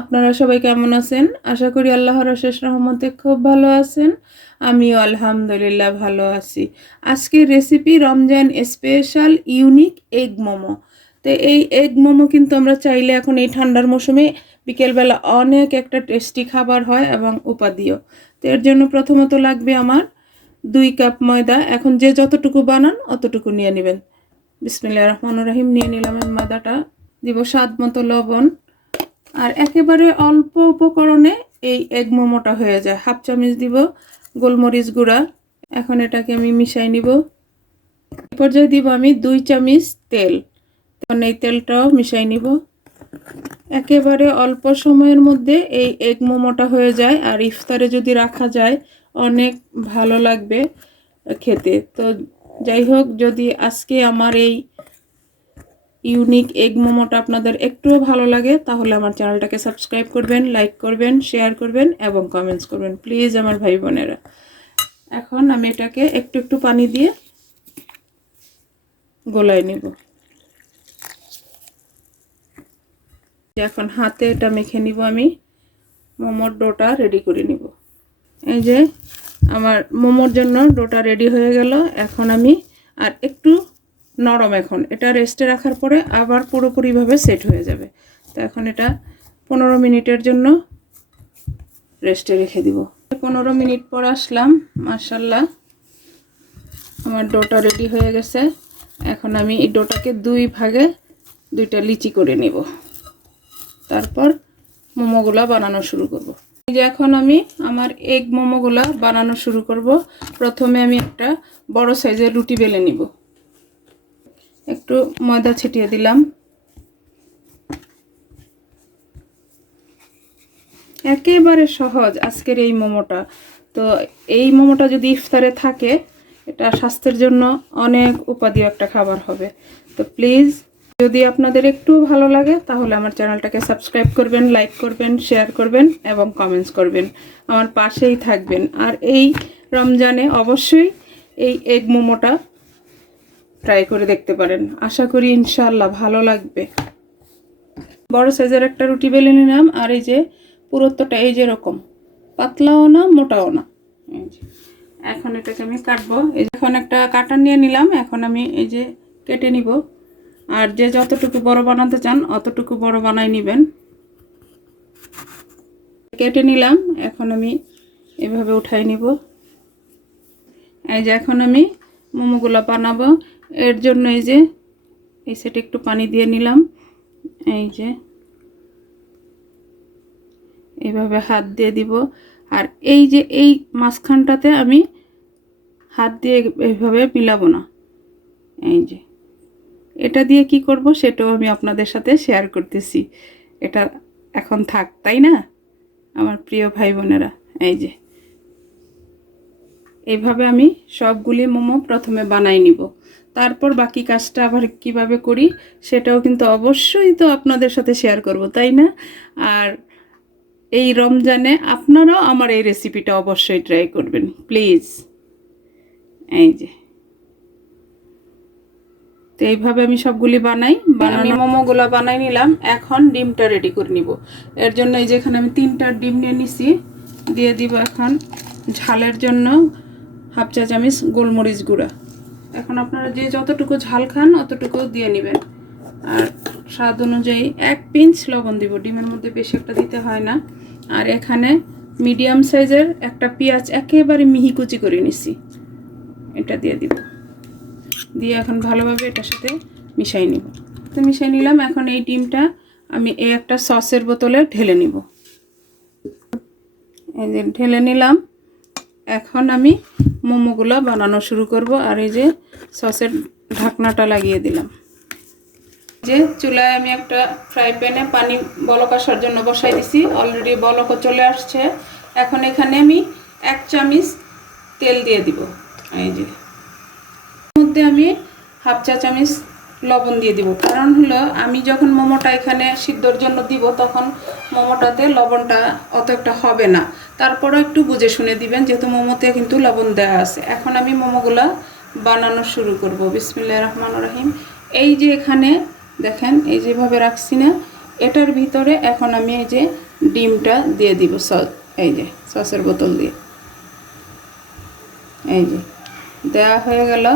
আপনারা সবাই কেমন আছেন? আশা করি আল্লাহর অশেষ রহমতে খুব ভালো আছেন। আমিও আলহামদুলিল্লাহ ভালো আছি। আজকের recipe Ramzan special unique egg momo. তো এই এগ মোমো কিন্তু আমরা চাইলে এখন এই ঠান্ডার মৌসুমে বিকেলবেলা অনেক একটা টেস্টি খাবার হয় এবং উপাদেয়। তো এর জন্য প্রথমত লাগবে আমার 2 কাপ ময়দা। এখন যে যতটুকু বানান অতটুকু নিয়ে নেবেন। বিসমিল্লাহির রহমানির রহিম। নিয়ে নিলাম ময়দাটা, দিব স্বাদ মতো লবণ। আর একেবারে অল্প উপকরণে এই এগ মোমোটা হয়ে যায়। হাফ চামচ দিব গোলমরিচ গুঁড়া। এখন এটাকে আমি মিশাই নিব। এই পর্যায়ে দিব আমি 2 চামচ তেল। তখন এই তেলটাও মিশাই নিব। একেবারে অল্প সময়ের মধ্যে এই এগ মোমোটা হয়ে যায়। আর ইফতারে যদি রাখা যায় অনেক ভালো লাগবে খেতে। তো যাই হোক, যদি আজকে আমার এই ইউনিক এগ মোমোটা আপনাদের একটুও ভালো লাগে তাহলে আমার চ্যানেলটাকে সাবস্ক্রাইব করবেন, লাইক করবেন, শেয়ার করবেন এবং কমেন্টস করবেন প্লিজ আমার ভাই বোনেরা। এখন আমি এটাকে একটু একটু পানি দিয়ে গোলায় নিব। এখন হাতে এটা মেখে নিব। আমি মোমোর ডোটা রেডি করে নিব। এই যে আমার মোমোর জন্য ডোটা রেডি হয়ে গেল। এখন আমি আর একটু নরম, এখন এটা রেস্টে রাখার পরে আবার পুরোপুরিভাবে সেট হয়ে যাবে। তো এখন এটা 15 মিনিটের জন্য রেস্টে রেখে দিব। 15 মিনিট পর আসলাম। মাশাআল্লাহ আমার ডোটা রেডি হয়ে গেছে। এখন আমি এই ডোটাকে 2 ভাগে 2টা লিচি করে নিব। তারপর মোমোগুলা বানানো শুরু করব। এই যে এখন আমি আমার এগ মোমোগুলা বানানো শুরু করব। প্রথমে আমি একটা বড় সাইজের রুটি বেলে নিব। একটু ময়দা ছিটিয়ে দিলাম। একেবারে সহজ আজকের এই মোমোটা। তো এই মোমোটা যদি ইফতারে থাকে এটা স্বাস্থ্যের জন্য অনেক উপাদেয় একটা খাবার হবে। তো প্লিজ যদি আপনাদের একটু ভালো লাগে তাহলে আমার চ্যানেলটাকে সাবস্ক্রাইব করবেন, লাইক করবেন, শেয়ার করবেন এবং কমেন্টস করবেন, আমার পাশেই থাকবেন। আর এই রমজানে অবশ্যই এই এগ মোমোটা ট্রাই করে দেখতে পারেন। আশা করি ইনশাআল্লাহ ভালো লাগবে। বড় সাইজের একটা রুটি বেলে নিলাম। আর এই যে পুরুত্বটা এই যে এরকম, পাতলাও না মোটাও না। এখন এটাকে আমি কাটবো। এই যে এখন একটা কাটার নিয়ে নিলাম। এখন আমি এই যে কেটে নিব। আর যে যতটুকু বড় বানাতে চান অতটুকু বড় বানাই নেবেন। কেটে নিলাম। এখন আমি এভাবে উঠাই নিব। এই যে এখন আমি মোমোগুলো বানাবো। এর জন্য এই যে এই সেটে একটু পানি দিয়ে নিলাম। এই যে এইভাবে হাত দিয়ে দিব। আর এই যে এই মাঝখানটাতে আমি হাত দিয়ে এইভাবে মিলাবো না। এই যে এটা দিয়ে কি করব সেটাও আমি আপনাদের সাথে শেয়ার করতেছি। এটা এখন থাক, তাই না আমার প্রিয় ভাই বোনেরা? এই যে এইভাবে আমি সবগুলি মোমো প্রথমে বানাই নিব। তারপর বাকি কাজটা আবার কিভাবে করি সেটাও কিন্তু অবশ্যই তো আপনাদের সাথে শেয়ার করব, তাই না? আর এই রমজানে আপনারাও আমার এই রেসিপিটা অবশ্যই ট্রাই করবেন প্লিজ। এই যে তো এইভাবে আমি সবগুলি বানাই। আমি মোমোগুলো বানাই নিলাম। এখন ডিমটা রেডি করে নিব। এর জন্য এই যে এখানে আমি 3টা ডিম নিয়ে নিছি। দিয়ে দিব এখন ঝালের জন্য হাফ চা চামচ গোলমরিচ গুঁড়া। এখন আপনারা যে যতটুকু ঝাল খান অতটুকু দিয়ে নেবেন। আর স্বাদ অনুযায়ী 1 পিঞ্চ লবণ দিব। ডিমের মধ্যে বেশি একটা দিতে হয় না। আর এখানে মিডিয়াম সাইজের একটা পেঁয়াজ একেবারে মিহি কুচি করে নিছি, এটা দিয়ে দিব। দিয়ে এখন ভালোভাবে এটার সাথে মিশাই নিব। তো মিশাই নিলাম। এখন এই ডিমটা আমি এই একটা সসের বোতলে ঢেলে নিব। এই যে ঢেলে নিলাম। এখন আমি মোমোগুলো বানানো শুরু করব। আর এই যে সসের ঢাকনাটা লাগিয়ে দিলাম। যে চুলায় আমি একটা ফ্রাই প্যানে পানি বলক আসার জন্য বসাই দিছি। অলরেডি বলকও চলে আসছে। এখন এখানে আমি 1 চামচ তেল দিয়ে দিব। এই যে মধ্যে আমি হাফ চা চামচ লবণ দিয়ে দিব। কারণ হলো আমি যখন মোমোটা এখানে সিদ্ধর জন্য দিব তখন মোমোটাতে লবণটা অত একটা হবে না। তারপরও একটু বুঝে শুনে দিবেন যেহেতু মোমোতে কিন্তু লবণ দেওয়া আছে। এখন আমি মোমোগুলা বানানো শুরু করব। বিসমিল্লাহির রহমানির রহিম। এই যে এখানে দেখেন এই যেভাবে রাখছি না, এটার ভিতরে এখন আমি এই যে ডিমটা দিয়ে দিব, এই যে সসের বোতল দিয়ে, এই যে দেওয়া হয়ে গেল।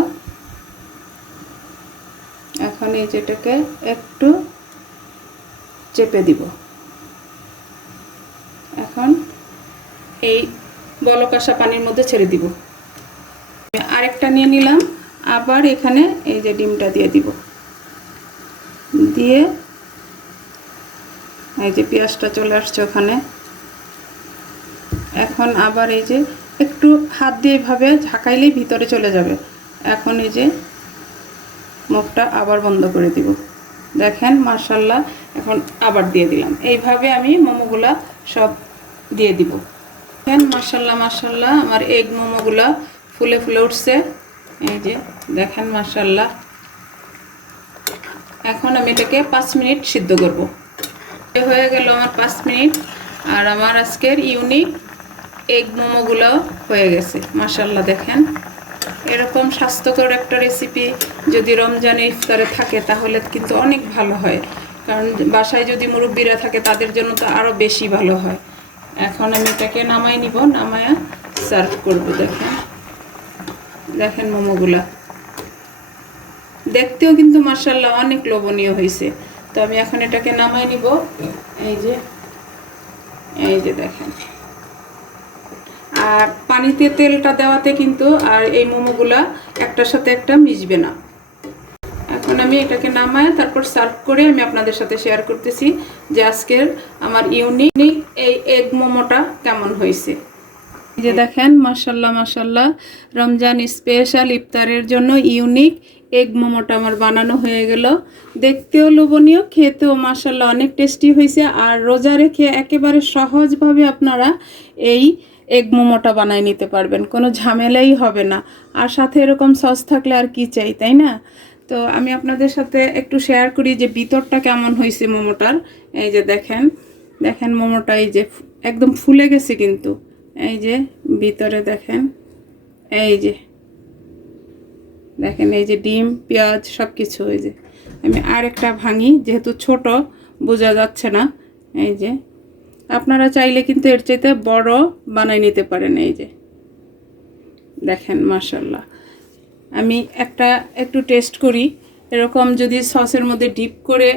এখন এই যেটাকে একটু চেপে দিব। এখন এই বলক আসা পানির মধ্যে ছেড়ে দিব। আরেকটা নিয়ে নিলাম, আবার এখানে এই যে ডিমটা দিয়ে দিব, দিয়ে এই যে পেঁয়াজটা চলে আসছে ওখানে। এখন আবার এই যে একটু হাত দিয়ে এভাবে ঝাঁকাইলেই ভিতরে চলে যাবে। এখন এই যে মুখটা আবার বন্ধ করে দিব। দেখেন মাশাআল্লাহ, এখন আবার দিয়ে দিলাম। এইভাবে আমি মোমোগুলা সব দিয়ে দিব। দেখেন মাশাআল্লাহ মাশাআল্লাহ আমার এগ মোমোগুলা ফুলে ফুলে উঠছে, এই যে দেখেন মাশাআল্লাহ। এখন আমি এটাকে 5 মিনিট সিদ্ধ করব। হয়ে গেল আমার 5 মিনিট, আর আমার আজকের ইউনিক এগ মোমোগুলো হয়ে গেছে মাশাআল্লাহ। দেখেন এরকম স্বাস্থ্যকর একটা রেসিপি যদি রমজানের ইফতারে থাকে তাহলে কিন্তু অনেক ভালো হয়, কারণ বাসায় যদি মুরব্বিরা থাকে তাদের জন্য তো আরও বেশি ভালো হয়। এখন আমি এটাকে নামাই নিব, নামায়া সার্ভ করব। দেখেন দেখেন মোমোগুলা দেখতেও কিন্তু মাশাআল্লাহ অনেক লোভনীয় হয়েছে। তো আমি এখন এটাকে নামাই নিব। এই যে দেখেন, আর পানিতে তেলটা দেওয়াতে কিন্তু আর এই মোমোগুলা একটার সাথে একটা মিশবে না। এখন আমি এটাকে নামায় তারপর সার্ভ করে আমি আপনাদের সাথে শেয়ার করতেছি যে আজকের আমার ইউনিক এই এগ মোমোটা কেমন হয়েছে। এই যে দেখেন মাশাআল্লাহ মাশাআল্লাহ, রমজান স্পেশাল ইফতারের জন্য ইউনিক এগ মোমোটা আমার বানানো হয়ে গেল। দেখতেও লোভনীয়, খেতেও মাশাআল্লাহ অনেক টেস্টি হয়েছে। আর রোজা রেখে একেবারে সহজভাবে আপনারা এই এগ মোমোটা বানাই নিতে পারবেন, কোনো ঝামেলাই হবে না। আর সাথে এরকম সস থাকলে আর কি চাই, তাই না? তো আমি আপনাদের সাথে একটু শেয়ার করি যে ভিতরটা কেমন হয়েছে মোমোটার। এই যে দেখেন দেখেন মোমোটা এই যে একদম ফুলে গেছে কিন্তু, এই যে ভিতরে দেখেন, এই যে দেখেন এই যে ডিম পেঁয়াজ সব কিছু। এই যে আমি আরেকটা ভাঙি, যেহেতু ছোট বোঝা যাচ্ছে না। এই যে আপনারা চাইলে কিন্তু এর চাইতে বড় বানাই নিতে পারেন। এই যে দেখেন মাশাআল্লাহ। আমি একটু টেস্ট করি, এরকম যদি সসের মধ্যে ডিপ করে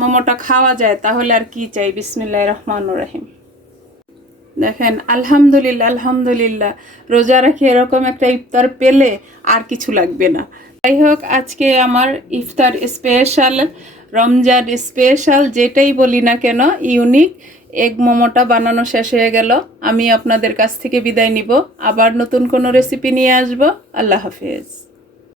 মোমোটা খাওয়া যায় তাহলে আর কি চাই। বিসমিল্লাহির রহমানির রহিম। দেখেন আলহামদুলিল্লাহ আলহামদুলিল্লাহ, রোজা রেখে এরকম একটা ইফতার পেলে আর কিছু লাগবে না। যাই হোক, আজকে আমার ইফতার স্পেশাল, রমজান স্পেশাল যেটাই বলি না কেন, ইউনিক এগ মোমোটা বানানো শেষ হয়ে গেল। আমি আপনাদের কাছ থেকে বিদায় নিব, আবার নতুন কোনো রেসিপি নিয়ে আসব। আল্লাহ হাফেজ।